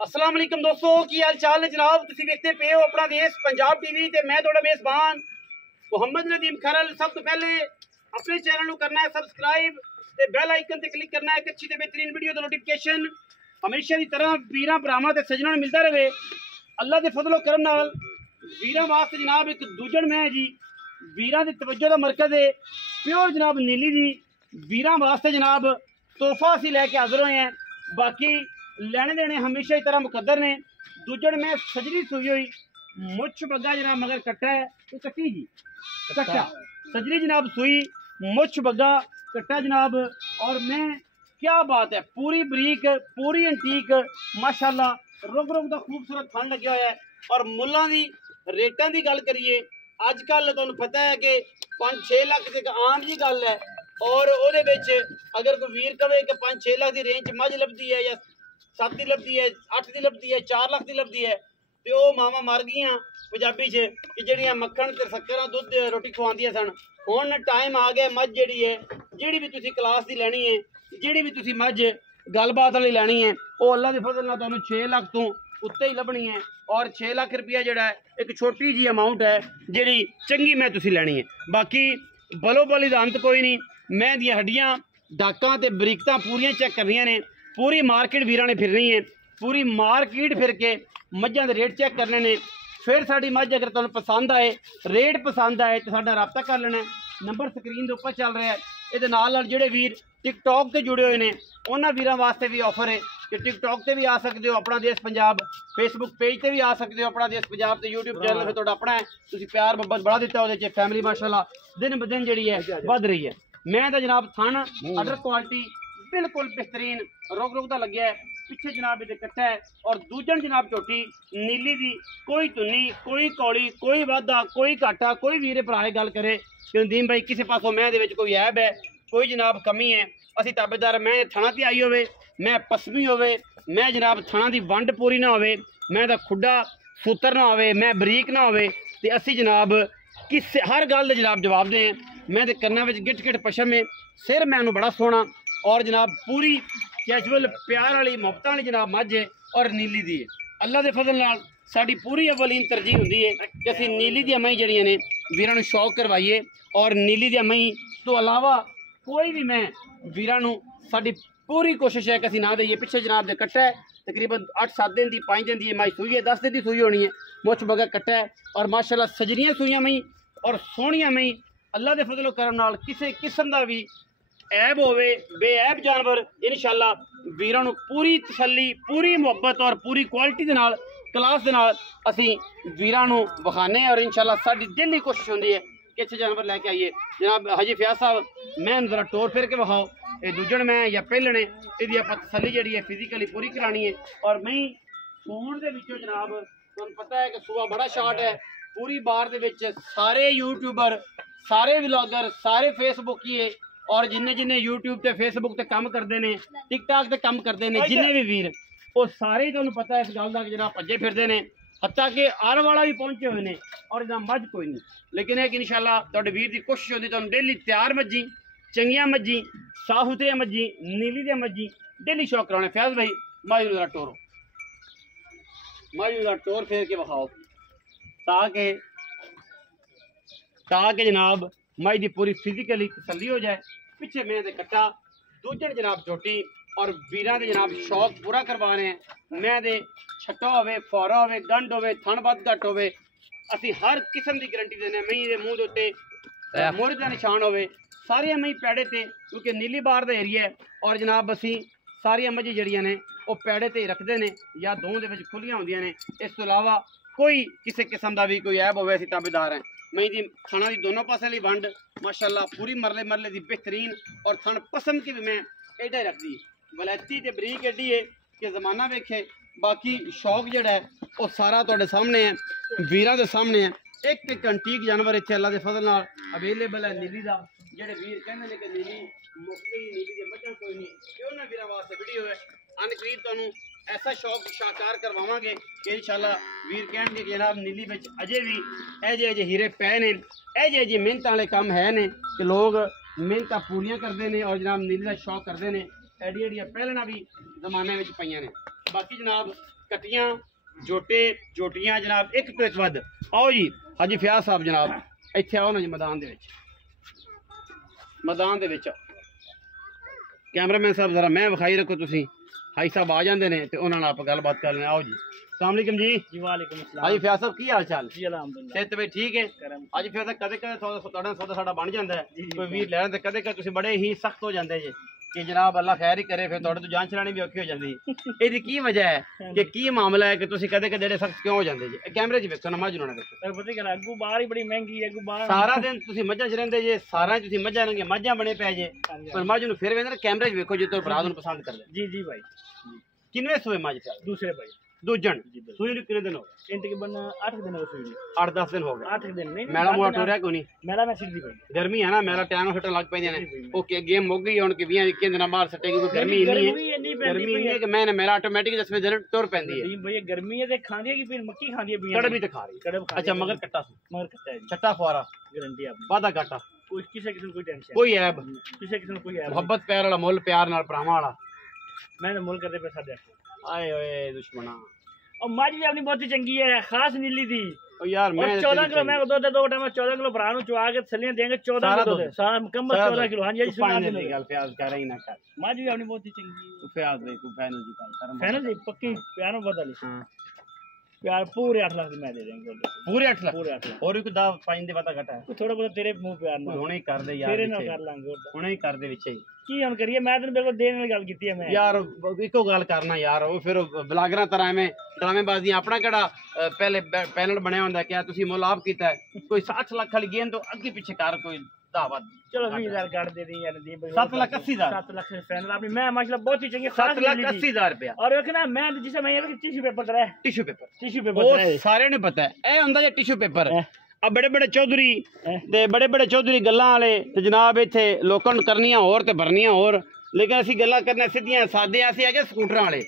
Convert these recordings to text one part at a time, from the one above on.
अस्सलाम वालेकुम दोस्तों, की हाल चाल है जनाब। तुसीं देखते पे हो अपना देश पंजाब टीवी ते मैं थोड़ा मेज़बान मुहम्मद नदीम खरल। सब तो पहले अपने चैनल को करना है सब्सक्राइब ते बेल आइकन ते क्लिक करना है एक अच्छी ते बेहतरीन वीडियो दा नोटिफिकेशन हमेशा की तरह वीरां भरावां ते सज्जनां नूं मिलता रहे। अल्लाह दे फजलो करम नाल वीरां वास्ते जनाब एक दूजण मैं जी वीरां दी तवज्जो दा मरकज है प्योर जनाब नीली दी वीरां वास्ते जनाब तोहफा असीं लैके हाज़र होए हैं। बाकी लेने देने हमेशा की तरह मुकद्दर ने। दूजण में सजरी सुई हुई मुछ बग्गा जनाब मगर कट्टा है तो कट्टी जी कट्टा सजरी जनाब सुई मुछ बग्गा कट्टा जनाब। और मैं क्या बात है पूरी बरीक पूरी एंटीक माशाल्लाह रुक रुक का खूबसूरत फन लगे हुआ है। और मुल्लां दी रेटां दी गल करिए अजकल तुहानूं पता है कि 5-6 लाख ते आम जी गल है। और ਉਹਦੇ ਵਿੱਚ अगर कोई वीर कहे कि 5-6 लाख की रेंज मझ लभदी है या 7 की लभदी है 8 की लभदी है 4 लाख की लभदी है तो वो मावां मर गईयां पंजाबी च कि ਜਿਹੜੀਆਂ मक्खन ते शक्कर दुध रोटी खवांदियां सन। हुण टाइम आ गया मझ ਜਿਹੜੀ है ਜਿਹੜੀ भी तुसीं क्लास दी लैनी है ਜਿਹੜੀ भी तुसीं मझ गलबात वाली लैनी है वो अल्लाह दे फजल नाल तुहानूं 6 लाख तो उत्ते ही लभनी है। और 6 लाख रुपया ਜਿਹੜਾ है एक छोटी जी अमाउंट है ਜਿਹੜੀ चंगी मैं तुसीं लैनी है। बाकी बलो बली दा अंत कोई नहीं। मैं दी हड्डियां डाकां ते बरीकतां पूरियां चेक करनियां ने। पूरी मार्केट वीरां ने फिरनी है पूरी मार्केट फिर के मझां दे रेट चेक करने ने। फिर साडी मझ अगर तुहानूं पसंद आए रेट पसंद आए तो साडा राबता कर लेना। नंबर स्क्रीन के उपर चल रहा है। ये नाल जिहड़े वीर टिकटॉक से जुड़े हुए हैं उन्होंने वीरां वास्ते भी ऑफर है कि टिकटॉक से भी आ सकते हो अपना देश पंजाब फेसबुक पेज से भी आ सकते हो अपना देश पंजाब ते यूट्यूब चैनल फिर तुहाडा अपना है। तुसीं प्यार मोहब्बत बड़ा दिता उहदे च फैमिली माशाल्लाह दिन ब दिन जिहड़ी है वध रही है। मैं तो जनाब थन अडर क्वालिटी बिल्कुल बेहतरीन रुक रुक का लग्या है। पिछे जनाब ये कट्टा है और दूजन जनाब झोटी नीली दी कोई धुनी कोई कौड़ी कोई वाधा कोई घाटा कोई वीरे भरा गल करे कि नदीम भाई किसी पासों मैं दे विच कोई ऐब है कोई जनाब कमी है असी ताबेदार मैं थणा ते आई होवे मैं पसमी होवे मैं जनाब थणा दी वंड पूरी ना होवे मैं दा खुड्डा सूतर ना होवे मैं बरीक ना होवे ते असी जनाब किस हर गल जनाब जवाब दें। मैं तो कन्ना में गिट गिट पशम है सिर मैनू बड़ा सोहना और जनाब पूरी कैजुअल प्यार वाली मुहब्बत वाली जनाब मझ है और नीली दी है। अल्लाह के फजल नाल साडी पूरी अवलीन तरजीह होंदी है कि असीं नीली दी मई जड़ियां ने वीरां नूं शौक करवाइए। और नीली दी मई तो अलावा कोई भी मैं वीरां नूं साडी पूरी कोशिश है कि असीं ना दईए। पिछे जनाब दे कट्टा है तकरीबन 8-7 दिन की 5 दिन की माई सूई है 10 दिन की सूई होनी है मुछ बगा कट्टा है और माशाल्लाह सजरियां सूइयां मई और सोहणियां मई। अल्लाह के फजलो करम नाल किसी किस्म का भी ऐब होवे बेऐब जानवर इंशाअल्लाह वीरां नूं पूरी तसल्ली पूरी मुहब्बत और पूरी क्वालिटी दे नाल क्लास दे नाल असीं वीरां नूं विखाने और इंशाअल्लाह साडी दिल की कोशिश होंदी है कि अच्छे जानवर लैके आइए। जनाब हाजी फयाज साहब मैं जरा टोर फिर के विखाओ ये दूजण मैं या पहलने इहदी आपां तसल्ली जिहड़ी है फिजिकली पूरी करानी है। और मैं सूण दे विचों जनाब तुहानूं पता है कि सूआ बड़ा शार्ट है पूरी बार दे विच सारे यूट्यूबर सारे व्लॉगर सारे फेसबुकी और जिन्ने जिन्ने यूट्यूब ते फेसबुक ते काम करते हैं टिकटॉक ते काम करते हैं जिन्ने भी वीर वो सारे ही तुहानूं पता है इस गल का कि जनाब भज्जे फिरते हैं हत्ता कि आर वाला भी पहुंचे हुए हैं और जनाब मझ कोई नहीं। लेकिन है कि इंशाअल्लाह तुहाडे वीर की कोशिश होती तुहानूं डेली तैयार मज्जी चंगियां मज्जी साफ सुथरियां मज्जी नीली दी मज्जी डेली शौक कराने। फैज भाई माजू का टोरो माजू का टोर फेर के विखाओ ताकि जनाब मई की पूरी फिजिकली तसल्ली हो जाए। पिछे मैं दे कट्टा दूजन जनाब चोटी और वीरां दे जनाब शौक पूरा करवा रहे हैं। मैं दे छट्टा होवे फौरा होवे गंढ होवे थन बद घट होवे असी हर किस्म की गारंटी देने। मई दे मूँह दे उत्ते मोहर का निशान होवे सारिया मई पैड़े ते क्योंकि नीली बार का एरिया है और जनाब असी सारिया मझी जड़ियां ने वो पैड़े ते रखते हैं या दों दे विच खुलियां होंदियां ने। इस तो इलावा कोई किसी किस्म का भी कोई ऐब होवे असी ताबेदार हैं। मई दी थणा की दोनों पासे ली वंड माशाल्लाह पूरी मरले मरले की बेहतरीन और थण पसंद की भी मैं एडा रखती वलैती ते बरीक एडी है कि जमाना वेखे। बाकी शौक जिहड़ा है वो सारा तुहाडे सामने है वीरां दे सामने है। एक एक अंटीक जानवर इत्थे अल्लाह दे फजल नाल अवेलेबल है नीली दा जिहड़े वीर कहंदे ने कि नीली मुक गई नीली दे मझां कोई नहीं ये उन्हां वीरां वास्ते वीडियो है। अनकरीब तुहानूं ऐसा शौक शाकार करवावांगे कि इंशाअल्लाह वीर कहणगे कि जनाब नीली विच अजे भी अजे हीरे पै ने अजे मेहनत वाले काम है ने कि लोग मेहनत पूरियां करते हैं और जनाब नीली का शौक करते हैं। एडिया एडिया पहलना भी जमाने में पईयां ने। बाकी जनाब कटियां जोटे जोटियां जनाब एक तो एक वध। आओ जी हाजी फयाज साहब जनाब इत्थे आओ ना जी मैदान दे विच, मैदान दे विच कैमरामैन साहब जरा मैं विखाई रखो तुसी हाई साहब आ जाते हैं तो उन्होंने आप गलबात कर लें। आओ जी अस्सलाम वालेकुम जी। वालेकुम अस्सलाम। हाजी फयाज साहब की हाल चाल जी अल्हम्दुलिल्लाह सेहत भी ठीक है। अज फिर कदे कदे सौदा साडा बन जाता है कोई वीर लैन ते कदे कदे बड़े ही सख्त हो जाते जे कि जनाब अल्लाह खैर ही करे फिर थोड़े तो जान चलानी भी औखी हो जाती है। ਇਹਦੀ ਕੀ वजह है कि की मामला है कि तुसी कदे कदे ਜਿਹੜੇ सख्त क्यों हो जाते जे कैमरे 'ਚ ਵੇਖੋ ਨਾ ਮੱਝ ਨੂੰ ਨਾ ਦੇਖੋ ਪਰ ਪਤਾ ਕਿ ਅੱਗੂ ਬਾਹਰ ਹੀ ਬੜੀ ਮਹਿੰਗੀ ਹੈ। ਅੱਗੂ ਬਾਹਰ ਸਾਰਾ ਦਿਨ ਤੁਸੀਂ ਮੱਝਾਂ 'ਚ ਰਹਿੰਦੇ ਜੇ ਸਾਰਾ ਤੁਸੀਂ ਮੱਝਾਂ ਰੰਗੇ ਮੱਝਾਂ ਬਣੇ ਪਏ ਜੇ ਪਰ ਮੱਝ ਨੂੰ ਫਿਰ ਵੇਂਦੇ ਕੈਮਰੇ 'ਚ ਵੇਖੋ ਜਿੱਤੋਂ ਬਰਾਦ ਨੂੰ ਪਸੰਦ ਕਰਦੇ जी जी भाई ਕਿੰਨੇ ਸੂਏ ਮੱਝ ਚੱਲ दूसरे भाई ਦੂਜਣ ਸੂਈ ਨੂੰ ਕਿੰਨੇ ਦਿਨ ਹੋ ਗਏ? इनके बन 8 दिन हो गए। 8-10 ਦਿਨ ਹੋ ਗਏ। 8 दिन नहीं ਮੈਲਾ ਮੂਆ ਟੋਰਿਆ ਕੋਈ ਨਹੀਂ मेला मैं सीधी भाई गर्मी है ना मेरा टाइम सट्टन लग पैंदे ने ओके गेम मुक गई हुन कि 20 दिनां बाहर सट्टेगी कोई गर्मी नहीं है। गर्मी नहीं है कि मैंने मेरा ऑटोमेटिक 10वें दिन टुर पैंदी है। भैया गर्मी है ते खांदी है कि फिर मक्की खांदी है बिया कड़ब भी तो खा रही कड़ब खा अच्छा मगर कट्टा मगर कट्टा है छट्टा फुआरा गारंटी आपकी वादा घाटा कोई किसी किस्म कोई टेंशन कोई ऐब किसी किस्म कोई ऐब मोहब्बत प्यार वाला मुल प्यार नाल भरावां वाला मैंने मुल करते पैसा दे आए ओए दुश्मना और मज भी अपनी बहुत ही चंगी है खास नीली थी ओ यार मैं 14 किलो मैं दूध दो टाइम 14 किलो भरा नु चुआ के थलियां देंगे 14 किलो दूध सारा मुकम्मल 14 किलो हां जी सुना फाइनल दी गल प्याज कर रही ना कर मज भी अपनी बहुत ही चंगी तू प्याज दे तू फाइनल दी गल कर फाइनल जी पक्की प्यार में बदल हां प्यार पूरे 8 लाख मैं दे देंगे पूरे 8 लाख पूरे 8 लाख और भी 10 5 दे वादा घटा है थोड़ा बहुत तेरे मुंह प्यार ना हुणे ही कर दे यार तेरे ना कर लांगे हुणे ही कर दे विच की हम करिए मैं तेन बिल्कुल देने वाली गल कीती है मैं यार इको गल करना यार वो फिर ब्लागरां तरह एवें ड्रामेबाजी अपना केड़ा पहले पैनल बनया हुंदा क्या तुसी मुल आप कीता है कोई 60 लाख वाली गेंद तो अगे पीछे कर कोई दावा चलो 20000 काट दे दी यार दी 7,80,000 7 लाख फाइनल अपनी मैं माशाल्लाह बहुत ही चंगी 7,80,000 रुपया और एक ना मैं जिसे मैं ये टिश्यू पेपर कराया टिश्यू पेपर टिश्यू वो सारे ने पता है ए हुंदा जे टिश्यू पेपर आ बड़े बड़े चौधरी ते बड़े चौधरी गल्लां वाले ते जनाब इत्थे लोकां नूं करनियां होर ते भरनियां होर लेकिन असीं गल्लां करने सिद्धियां सादे असीं हैगे स्कूटरां वाले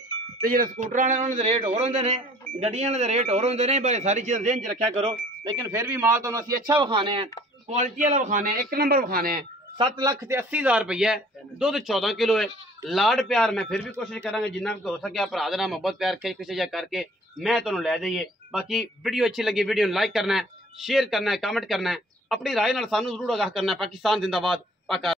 ते जेह्ड़े स्कूटरां वाले उन्हां दे रेट होर हुंदे ने गड्डियां दे रेट होर हुंदे ने बड़ी सारी चीज़ां ज़हन च रखा करो लेकिन फिर भी माल तुहानूं असीं अच्छा विखाने हैं क्वालिटी वाला विखाने हैं एक नंबर विखाने हैं 7,80,000 रुपया दुध 14 किलो है लाड प्यार मैं फिर भी कोशिश करांगा जिन्ना भी हो सके भरा देना मोहब्बत प्यार खिच करके मैं तुहानूं लै जाइए बाकी वीडियो अच्छी लगी वीडियो लाइक करना है शेयर करना है कमेंट करना है अपनी राय नाल सानूं जरूर आगाह करना है पाकिस्तान जिंदाबाद पाक